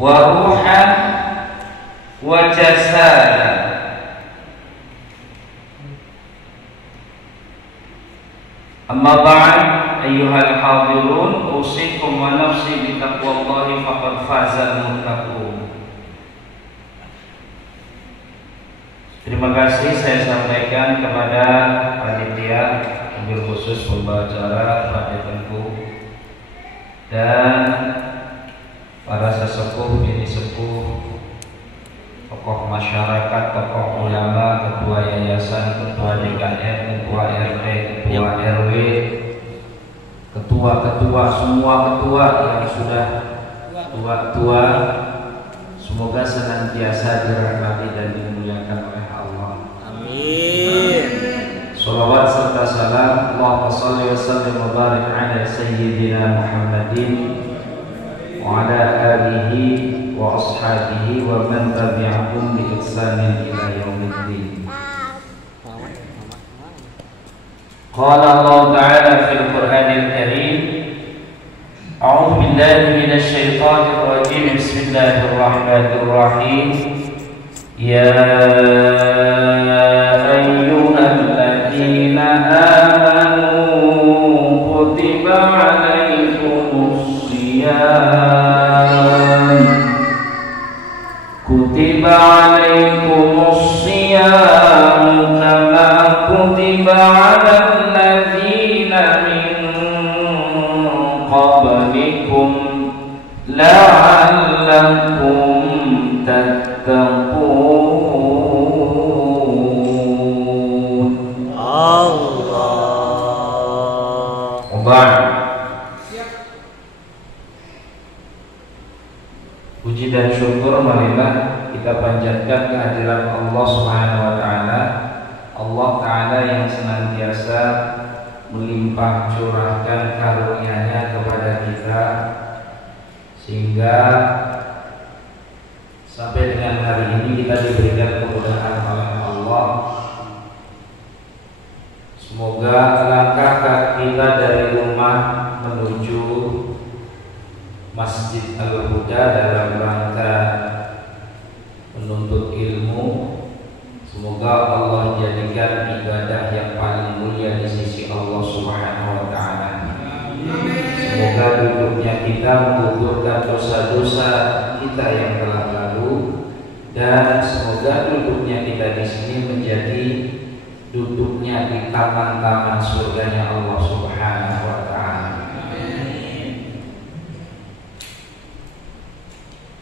wa ruhan wa jasadan. Amma ba'd, ayyuhal hadirun, usikum wa nafsi bi taqwallahi faqad fazal muttaqun. Terima kasih saya sampaikan kepada panitia, wabil khusus pembawa acara Pak Tengku dan para sesepuh, bini sepuh, tokoh masyarakat, tokoh ulama, ketua yayasan, ketua DKM, ketua RT, ketua RW, ketua-ketua, semua ketua yang sudah tua-tua, semoga senantiasa dirahmati dan dimuliakan oleh Allah. Amin. Shalawat serta salam, Allahumma shalli wa sallim wa barik ala sayyidina Muhammadin wa ala alihi wa ashabihi wa man tabi'ahum bi ihsanin ila yaumiddin. Qala Allah Ta'ala fil Qur'anil Karim, A'udzu billahi minasy syaithanir rajim. Bismillahirrahmanirrahim. Ya ayyuhalladzina amanu kutiba 'alaikumus shiyam kutiba 'alaikumus shiyam kama kutiba 'alal ladzina min qablikum la'allakum tattaqun. Puji dan syukur marilah kita panjatkan kehadiran Allah Subhanahu wa taala. Allah taala yang senantiasa melimpah curahkan karunia-Nya kepada kita sehingga sampai dengan hari ini kita diberikan kemudahan oleh Allah. Semoga langkah kita dari rumah menuju Masjid Al-Huda dalam rangka menuntut ilmu, semoga Allah jadikan ibadah yang paling mulia di sisi Allah Subhanahu wa taala. Semoga duduknya kita menggugurkan dosa-dosa kita yang telah lalu, dan semoga duduknya kita di sini menjadi duduknya di taman-taman surganya Allah Subhanahu wa taala.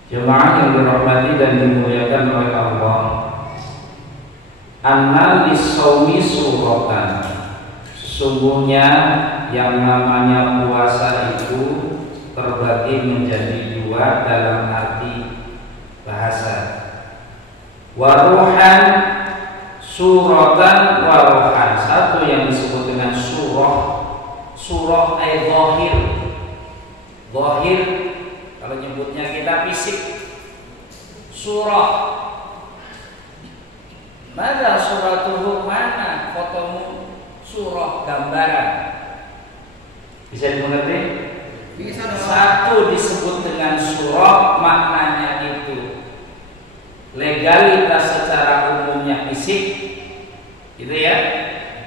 Jemaah yang dirahmati dan dimuliakan oleh Allah, anna lis-shaumi suratan, sesungguhnya yang namanya puasa itu terbagi menjadi dua dalam arti bahasa. Waruhan suratan waruhan, satu yang disebut dengan surah ay zahir. Zahir kalau nyebutnya kita fisik. Surah, mana suratuhu, mana fotomu? Surah, gambaran. Bisa dimengerti? Bisa. Satu disebut dengan surah, maknanya itu legalitas secara umumnya fisik, gitu ya.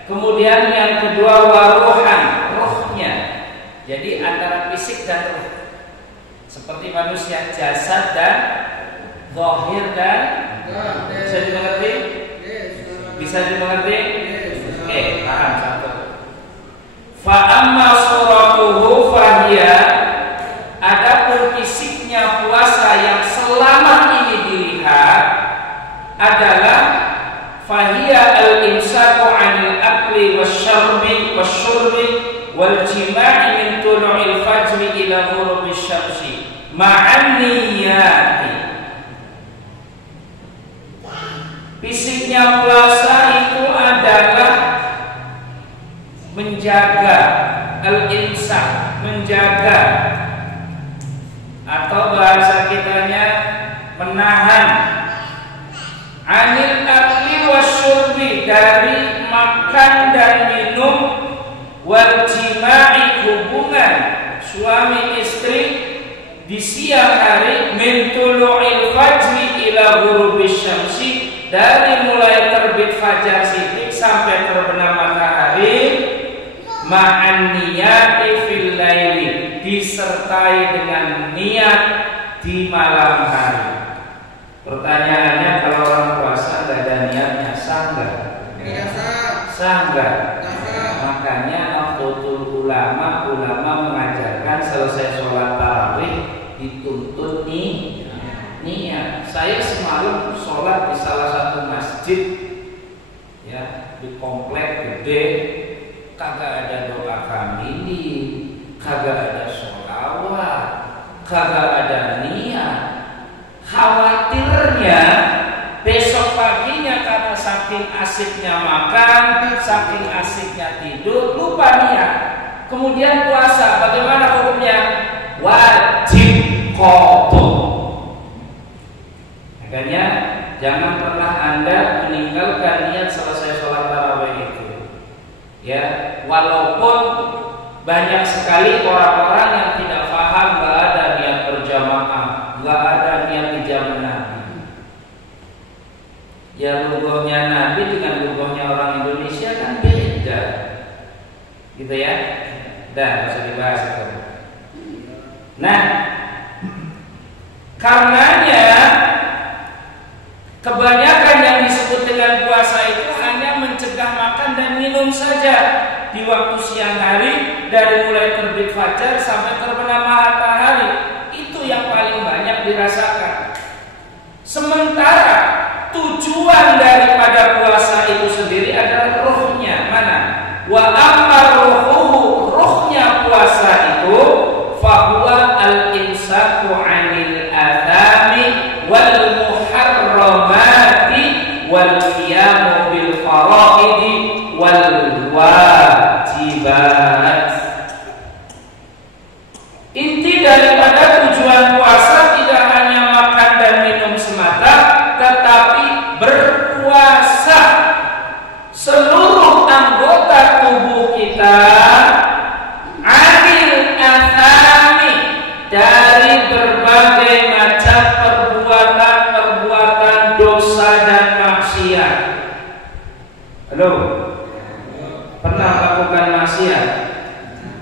Kemudian yang kedua waruhan, rohnya. Jadi antara fisik dan roh. Seperti manusia, jasad dan zahir dan bisa dimengerti? Bisa dimengerti? Oke, paham satu. Fa amma suratuhu fahiya, adapun fisiknya puasa yang selama ini dilihat adalah fahiya al-imsaku 'anil akli wasyarbi wal jima'i min tulu'il fajri ila ghurubi syamsi ma'an niyati. Fisiknya puasa itu adalah menjaga al-imsak, menjaga, atau bahasa kitanya menahan, anil akli wasyurbi, dari makan dan minum, wal jima'i, hubungan suami istri, di siang hari min tulu'il fajri ila ghurubis syamsi, dari mulai terbit fajar sidik sampai terbenam matahari, ma'an niyati fil laili, disertai dengan niat di malam hari. Pertanyaannya, kalau orang puasa nggak ada niatnya, sah nggak? Sah nggak? Makanya Nahdlatul Ulama mengajarkan selesai sholat tarawih dituntut niat. Saya semalam sholat di salah satu masjid ya, di komplek gede, kagak ada doa kamili, kagak ada sholawat, kagak ada niat. Khawatirnya besok paginya karena saking asiknya makan, saking asiknya tidur, lupa niat. Kemudian puasa, bagaimana hukumnya? Wajib qadha. Makanya jangan pernah Anda meninggalkan niat selesai sholat tarawih itu. Ya, walaupun banyak sekali orang-orang yang tidak paham, nggak ada niat berjamaah, nggak ada niat di zaman Nabi. Ya, lugohnya Nabi dengan lugohnya orang Indonesia kan beda, gitu ya. Dan bisa dibahas itu. Nah, karenanya kebanyakan yang disebut dengan puasa itu hanya mencegah makan dan minum saja di waktu siang hari, dari mulai terbit fajar sampai terbenam matahari. Itu yang paling banyak dirasakan. Sementara tujuan daripada puasa itu sendiri adalah ruhnya. Mana? Wa ammar ruhuhu, ruhnya puasa itu fahuwa al-imsaku 'anil athami wal muharramati wal qiyamu bil faraidi wal wajibat. Inti daripada tujuan puasa tidak hanya makan dan minum semata, tetapi berpuasa seluruh anggota tubuh kita anil athami, dari berbagai macam perbuatan dosa dan maksiat. Halo, pernah melakukan maksiat?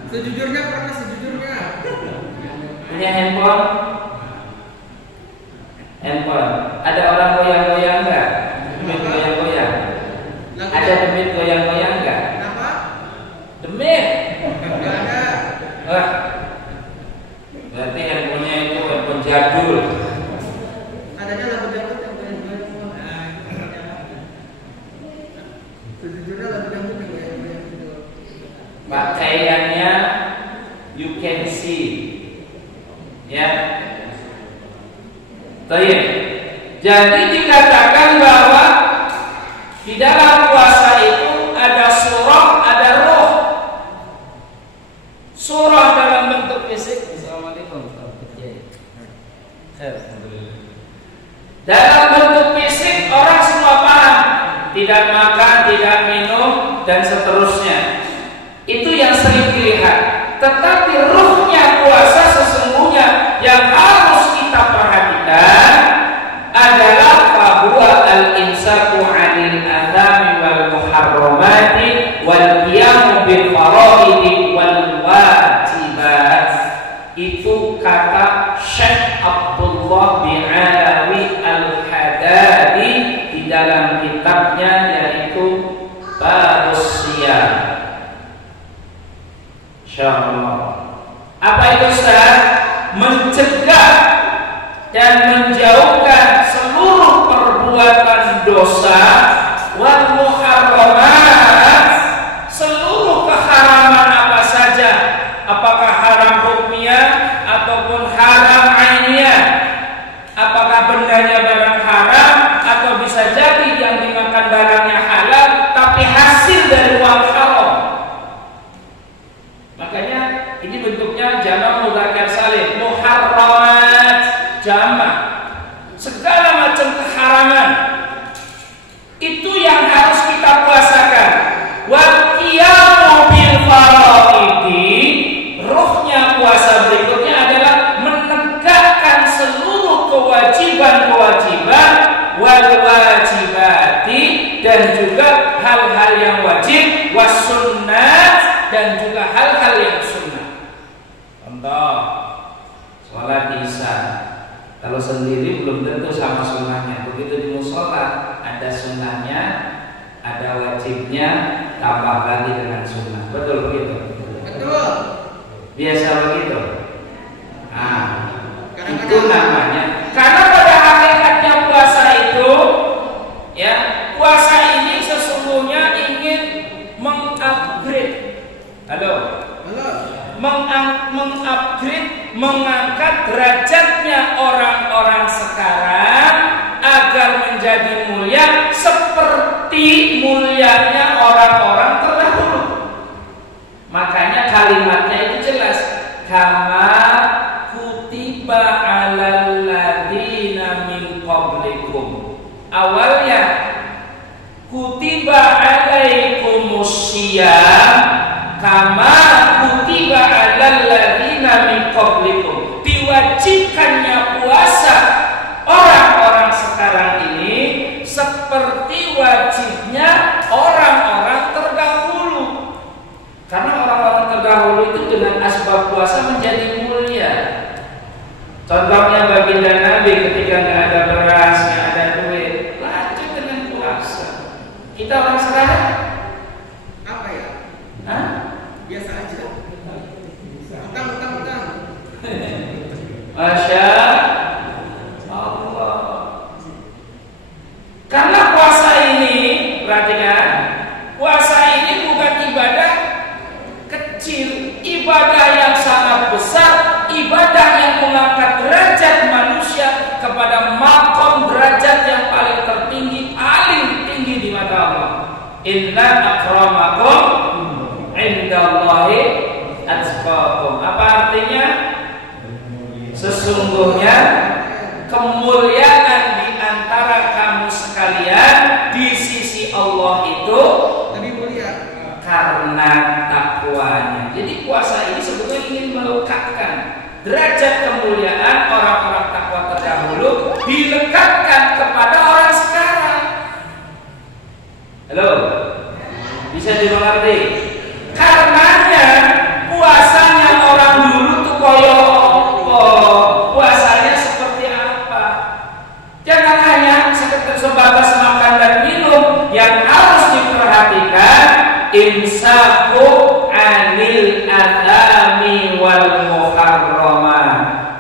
Sejujurnya pernah, sejujurnya. Punya handphone? Ada orang goyang-goyang nggak? Demit goyang-goyang. Ada demit goyang-goyang nggak? Kenapa? Demit. Nggak ada. Wah, berarti handphonenya itu handphone jadul. Adanya lagu dangdut yang goyang-goyang. Sejujurnya lagu dangdut yang goyang-goyang itu. Pakaiannya you can see, ya. Baik. Jadi dikatakan bahwa di dalam puasa itu ada surah, ada roh. Surah dalam bentuk fisik. Assalamualaikum. Dalam bentuk fisik orang semua paham, tidak makan, tidak minum, dan seterusnya. Itu yang sering dilihat. Tetapi ruhnya puasa sesungguhnya yang harus kita perhatikan adalah bahwa al-imsaku 'anil athami wal muharramati wal qiyamu bil faraidi wal wajibat. Itu kata Syekh Abdullah bin Alawi Al-Hadadi di dalam kitabnya, yaitu Babus Siyam. Insyaallah. Apa itu Ustaz? Mencegah dan menjauhkan seluruh perbuatan dosa, wal muharramat, seluruh keharaman apa saja, apakah haram hukmiyah ataupun haram ainiyah, apakah bendanya barang haram atau bisa jadi yang dimakan barangnya halal tapi hasil dari uang haram. Makanya ini bentuknya jamak mudzakkar salim, muharramat, jamak. Segala macam keharaman itu yang harus sholat isya. Kalau sendiri belum tentu sama sunnahnya. Begitu di musola ada sunnahnya, ada wajibnya, tambah lagi dengan sunnah. Betul begitu? Betul. Biasa begitu. Nah, itu namanya. Karena pada hakikatnya puasa itu, ya, puasa ini sesungguhnya ingin mengupgrade. Halo. Mengupgrade, mengangkat derajatnya orang-orang sekarang agar menjadi mulia seperti mulianya orang-orang terdahulu. Makanya kalimatnya itu jelas, kama kutiba alal ladina min qablikum. Awalnya kutiba alaikumus syiyam kama kutiba alal ladina min qablikum. Diwajibkannya puasa orang-orang sekarang ini seperti wajibnya orang-orang terdahulu. Karena orang-orang terdahulu itu dengan asbab puasa menjadi mulia. Contohnya baginda Nabi ketika nggak ada beras, nggak ada duit, lanjut dengan puasa. Kita orang sekarang Apa ya? Hah? Biasa aja. Utang. Masya Allah. Karena puasa ini, perhatikan, puasa ini bukan ibadah kecil, ibadah yang sangat besar, ibadah yang mengangkat derajat manusia kepada makom derajat yang paling tinggi di mata Allah. Inna akramakum indallahi atqakum. Apa artinya? Sesungguhnya kemuliaan di antara kamu sekalian di sisi Allah itu Lebih mulia karena takwanya. Jadi puasa ini sebetulnya ingin melekatkan derajat kemuliaan orang-orang takwa terdahulu, dilekatkan kepada orang sekarang. Halo, bisa dimengerti? Karenanya puasanya orang dulu tuh koyo puasanya seperti apa? Jangan hanya sebatas makan dan minum. Yang harus diperhatikan imsaku anil adami wal muharramat.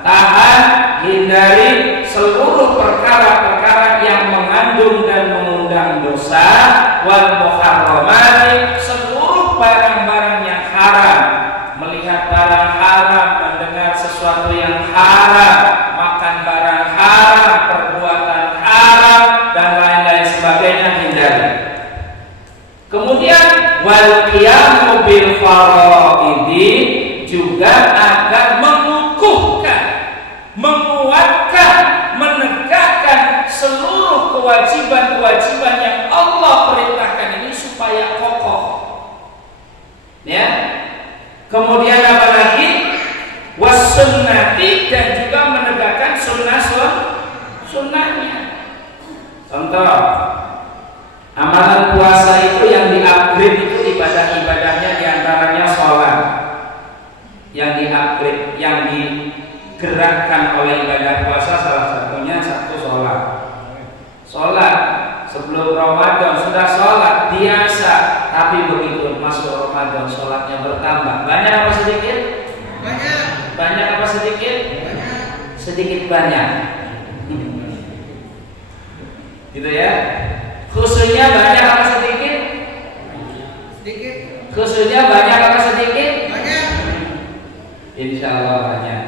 Tahan, hindari seluruh perkara-perkara yang mengandung dan mengundang dosa, wal muharramat, seluruh barang-barang yang haram. Melihat barang haram, mendengar sesuatu yang haram, makan barang haram, perbuatan haram, dan lain-lain sebagainya, hindari. Kemudian wal qiyamu bil faraidi, juga agar mengukuhkan, menguatkan, menegakkan seluruh kewajiban-kewajiban yang Allah perintahkan ini supaya kokoh. Ya. Kemudian apa lagi? Wasunnati, dan juga menegakkan sunnahnya. Contoh, amalan puasa itu yang di-upgrade itu ibadah-ibadahnya diantaranya sholat. Yang di-upgrade, yang digerakkan oleh ibadah puasa salah satunya satu sholat. Sholat sebelum Ramadan sudah sholat biasa, tapi begitu masuk Ramadan sholatnya bertambah. Banyak apa sedikit? banyak. Banyak apa sedikit? Banyak. Sedikit banyak. Gitu ya. Khususnya banyak apa sedikit? Sedikit. Khususnya banyak apa sedikit? Banyak. Insya Allah banyak.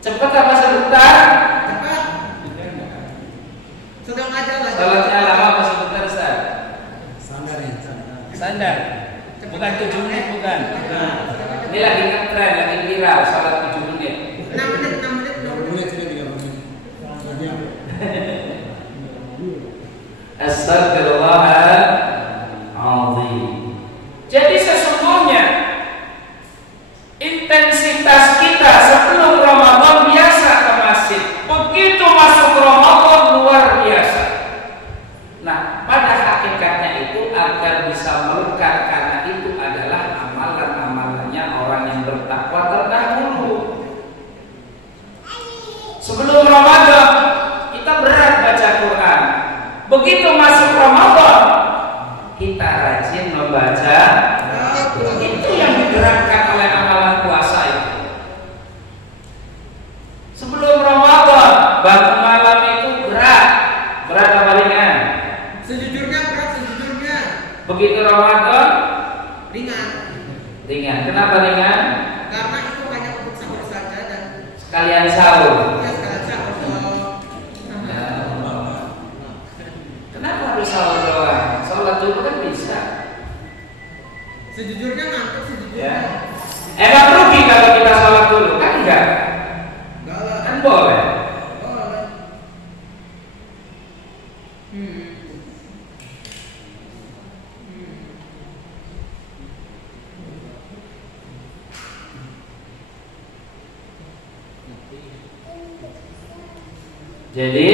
Cepat apa sebentar? Cepat. Sedang aja lah. Sholatnya lama apa sebentar, Ustaz? Standar. Bukan 7 menit, bukan. Ini lagi ngetren, lagi viral sholat 7 menit. 6 menit, 20 menit. Astagfirullahaladzim. Jadi sesungguhnya intensitas kita sebelum Ramadan biasa ke masjid, begitu masuk Ramadan luar biasa. Nah, pada hakikatnya itu agar bisa melekat, karena itu adalah amalan-amalannya orang yang bertakwa terdahulu. Jadi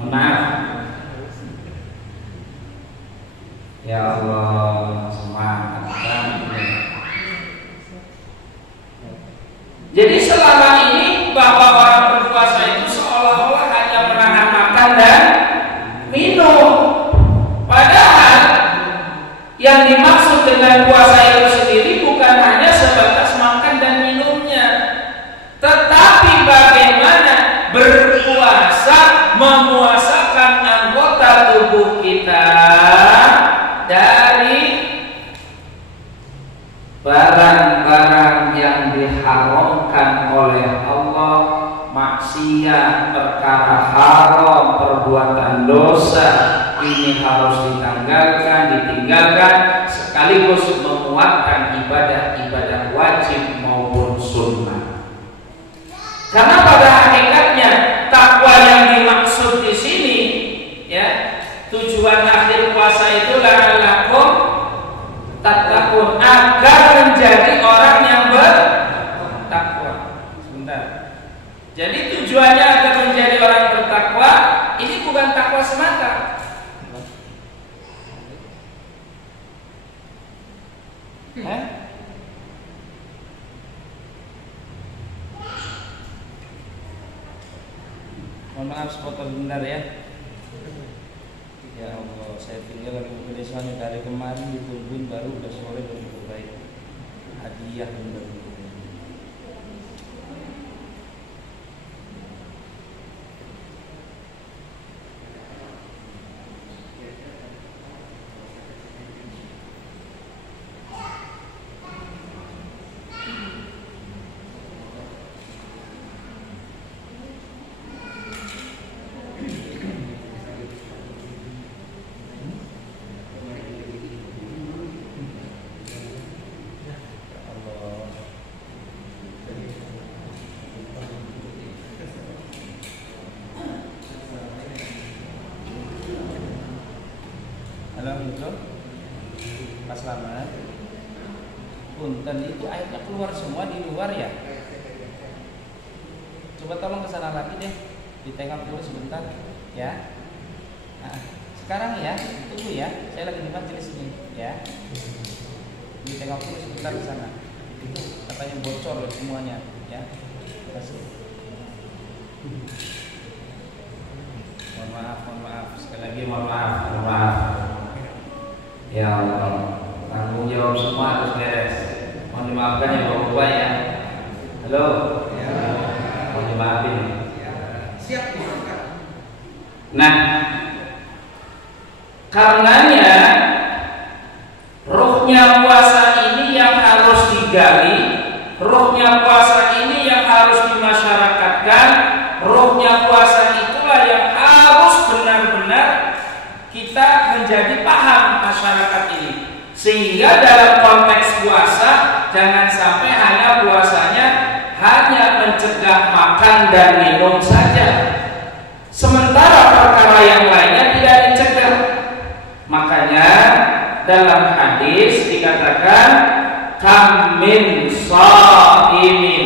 maaf. Ya Allah, semangat. Jadi selama ini bahwa orang berpuasa itu seolah-olah hanya menahan makan dan minum. Padahal yang dimaksud dengan puasa itu sendiri bukan hanya sebatas makan dan minumnya, tetapi bagaimana berpuasa memuasakan anggota tubuh kita dari barang-barang yang diharamkan oleh Allah, maksiat, perkara haram, perbuatan dosa, ini harus ditinggalkan, sekaligus menguatkan ibadah-ibadah wajib maupun sunnah. Karena pada hakikatnya takwa yang dimaksud di sini, ya, tujuan akhir puasa itu la'allakum tattaqun, agar menjadi orang yang bertakwa. Sebentar. Jadi tujuannya agar menjadi orang bertakwa, ini bukan takwa semata. Mohon maaf sepotong sebentar ya. Ya Allah, saya tinggal lagi kebiasaannya dari kemarin ditungguin baru udah sore baru baik. Hadiah bener. Pas lama punten itu airnya keluar semua di luar ya. Coba tolong kesana lagi deh, ditengok dulu sebentar ya. Nah, sekarang ya, tunggu ya, saya lagi di majelis ini ya. Ditengok dulu sebentar ke sana. Itu katanya bocor semuanya ya. Terima kasih. Mohon maaf, sekali lagi mohon maaf. Ya Allah, tanggung jawab semua harus beres. Mohon dimaafkan ya Bapak ya. Halo. Ya. Mohon dimaafin. Ya. Siap dimaafkan. Nah, karenanya ruhnya puasa ini yang harus digali, ruhnya puasa ini yang harus dimasyarakatkan, ruhnya puasa itulah yang harus benar-benar kita menjadi paham masyarakat ini, sehingga dalam konteks puasa jangan sampai hanya puasanya hanya mencegah makan dan minum saja, sementara perkara yang lainnya tidak dicegah. Makanya dalam hadis dikatakan kam min shaimin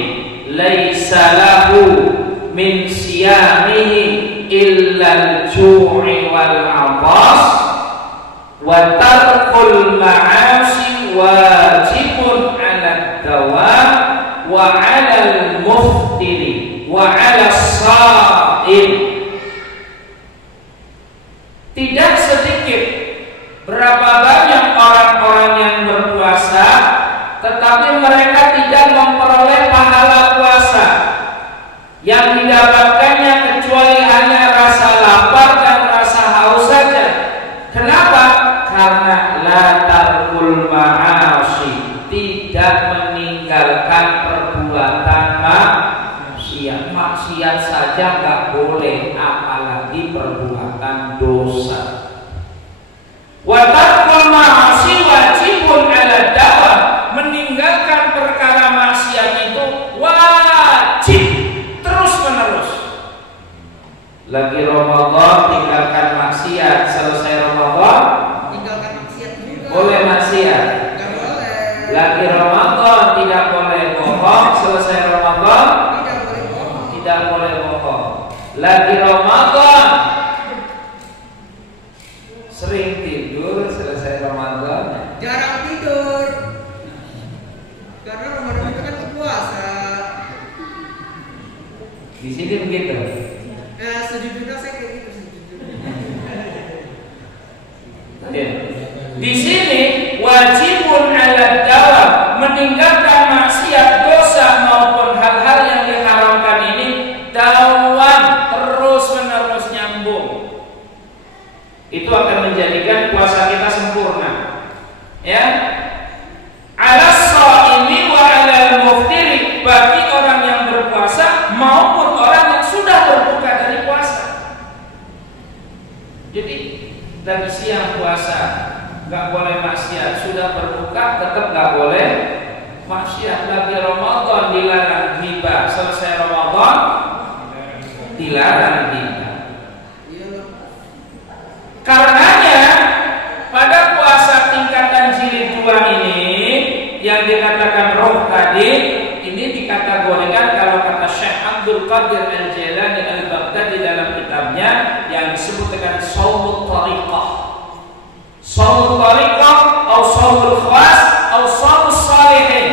laisa lahu min siyamihi illal ju'i wal 'atas wa tarkul ma'asi wajibun 'ala dawam wa 'ala al-muftiri wa 'ala as-sha'im. Tidak sedikit berapa banyak orang-orang yang berpuasa tetapi mereka tidak memperoleh pahala puasa, yang didapatkannya kecuali hanya rasa lapar dan rasa haus saja. Kenapa? Karena la tarkul ma'asi, tidak meninggalkan perbuatan maksiat saja nggak boleh, apalagi perbuatan dosa. Wa tarkul ma'asi wajibun 'ala dawam, meninggalkan perkara maksiat itu wajib terus-menerus. Lagi Ramadan tinggalkan maksiat, selesai Ramadan tinggalkan maksiat juga. boleh maksiat. Enggak boleh. Lagi Ramadan tidak boleh bohong, selesai Ramadan Tidak boleh bohong. tidak boleh bohong. lagi Ramadan sering tidur selesai Ramadan? Jarang tidur. Karena Ramadan itu kan puasa. Di sini begitu. Sejujurnya saya kayak gitu Ya. Di sini wajibun ala dawam, meninggalkan maksiat, dosa maupun hal-hal yang diharamkan ini dawam, terus-menerus nyambung. Itu akan menjadikan puasa kita sempurna. Ya. Ala shaimi wa ala muftiri, bagi orang yang berpuasa maupun orang yang sudah berbuka dari puasa. Jadi dari siang puasa nggak boleh maksiat, sudah berbuka tetap nggak boleh maksiat. Lagi Ramadan dilarang ghibah, selesai Ramadan dilarang ghibah. Karenanya pada puasa tingkatan jilid 2 ini yang dikatakan roh tadi, ini dikategorikan kalau kata Syekh Abdul Qadir Al-Jailani Al-Baghdadi dalam kitabnya yang disebut dengan shaumut thariqah. Shaumut thariqah atau shaumul khawas atau shaumus shalihin.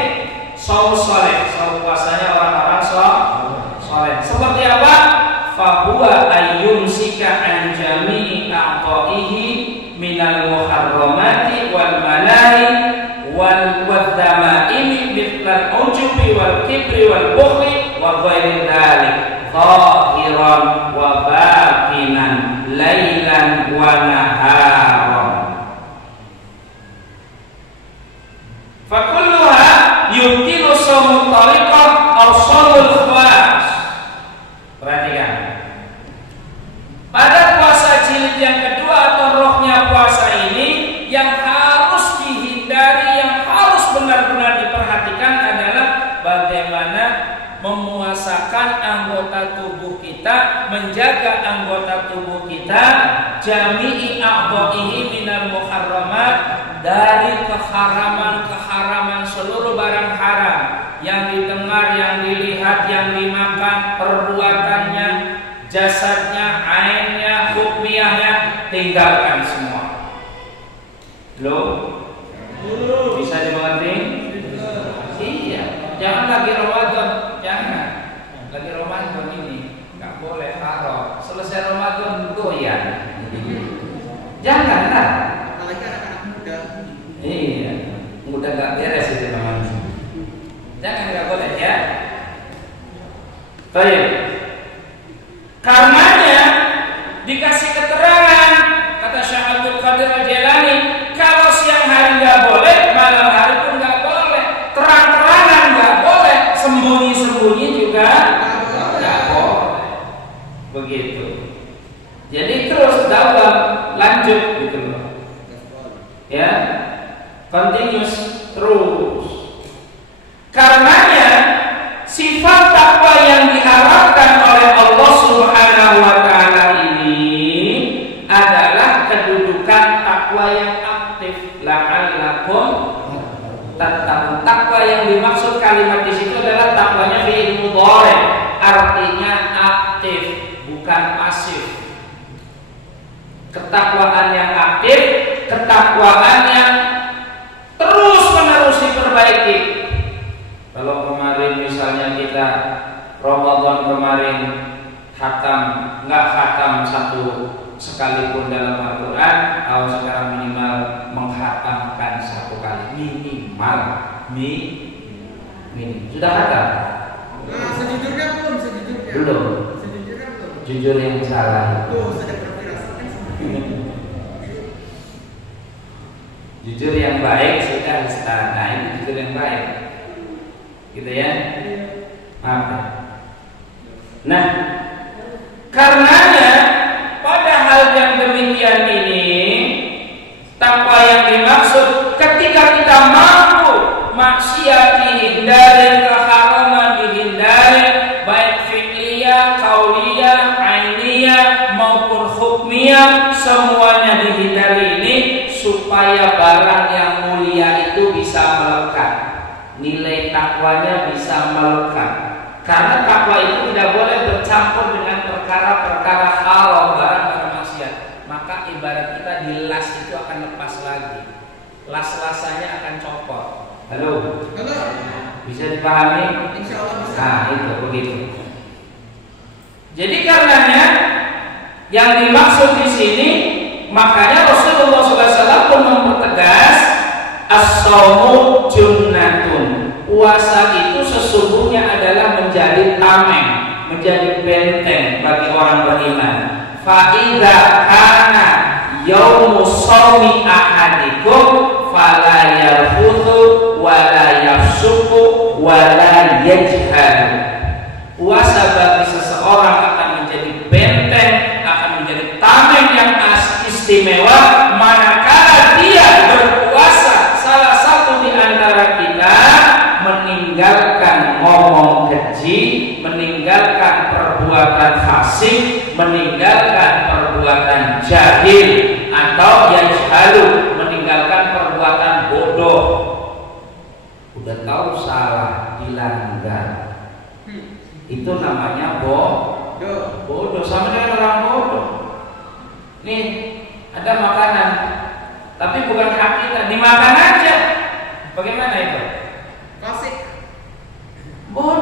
Shaumus shalih, shaum puasanya orang-orang saleh. Seperti apa? Fahuwa ayyumsika an jami'i a'ta'ihi minal muharramati wal malahi wal wadhamaimi mithlal ujubi wal kibri wal bukhli wa ghairi dhalik zahiran wa batinan lailan wa naharan. Fakulluha yubtilu shaumut thariqah aw shaumul khawas. Perhatikan, pada puasa jilid yang kedua atau rohnya puasa ini, yang harus dihindari, yang harus benar-benar diperhatikan adalah bagaimana memuasakan anggota tubuh kita, menjaga anggota tubuh kita jami'i a'dha'ihi minal muharramat, dari keharaman seluruh barang haram yang didengar, yang dilihat, yang dimakan, perbuatannya, jasadnya, ainnya, hukmiyahnya, tinggalkan semua. Loh? Bisa dimengerti? Iya. Jangan lagi Ramadan, jangan. Lagi Ramadan ini nggak boleh haram. Selesai Ramadan goyang. Janganlah. apalagi anak-anak muda. Iya, muda nggak beres itu namanya. Jangan, nggak boleh ya. Baik. Karenanya dikasih keterangan kata Syekh Abdul Qadir Al-Jailani, kalau siang hari nggak boleh, malam hari pun nggak boleh, terang-terangan nggak boleh, sembunyi-sembunyi juga nggak boleh. Begitu. Jadi terus dakwah lanjut gitu loh. Ya, continuous terus. Karenanya sifat takwa yang diharapkan oleh Allah Subhanahu wa taala ini adalah kedudukan takwa yang aktif. La'allakum tattaqun. Takwa yang dimaksud kalimat di situ adalah takwanya fi'il mudhari, artinya aktif, bukan pasif. Ketakwaan yang aktif, ketakwaan yang terus-menerus diperbaiki. Kalau kemarin misalnya kita Ramadan kemarin nggak khatam satu sekalipun dalam Al-Quran, kalau sekarang minimal menghatamkan satu kali, minimal. Sudah khatam? Nah, sejujurnya belum. Belum. Sejujurnya belum. Jujur yang salah. Tuh, sedang berfirasat. Jujur yang baik sudah Ustaz. Nah, ini jujur yang baik. Gitu ya. Maaf. Nah, karenanya pada hal yang demikian ini, takwa yang dimaksud ketika kita mampu maksiat dihindari, keharaman dihindari, baik fi'liyah, qauliyah, ainiyah maupun hukmiyah, semuanya dihindari ini supaya barang yang mulia itu bisa melekat, nilai takwanya bisa melekat. Karena takwa itu tidak boleh bercampur dengan perkara kita dilas itu akan lepas lagi. Las-lasannya akan copot. Halo. Halo. Bisa dipahami? Insya Allah bisa. Nah, itu begitu. Jadi karenanya yang dimaksud di sini, makanya Rasulullah SAW pun mempertegas as-shaumu junnatun. Puasa itu sesungguhnya adalah menjadi tameng, menjadi benteng bagi orang beriman. Fa idza kana yaumu shaumi ahadikum fala yarfuthu wala yafsuqu wala yajhal. Puasa bagi seseorang akan menjadi benteng, akan menjadi tameng yang istimewa manakala dia berpuasa. Salah satu di antara kita meninggalkan ngomong keji, meninggalkan perbuatan fasik, meninggalkan perbuatan jahil atau yajhalu, meninggalkan perbuatan bodoh. Udah tahu salah dilanggar, itu namanya bodoh, sama dengan orang bodoh. Nih ada makanan, tapi bukan hak kita, dimakan aja. Bagaimana itu? Fasik. Bodoh.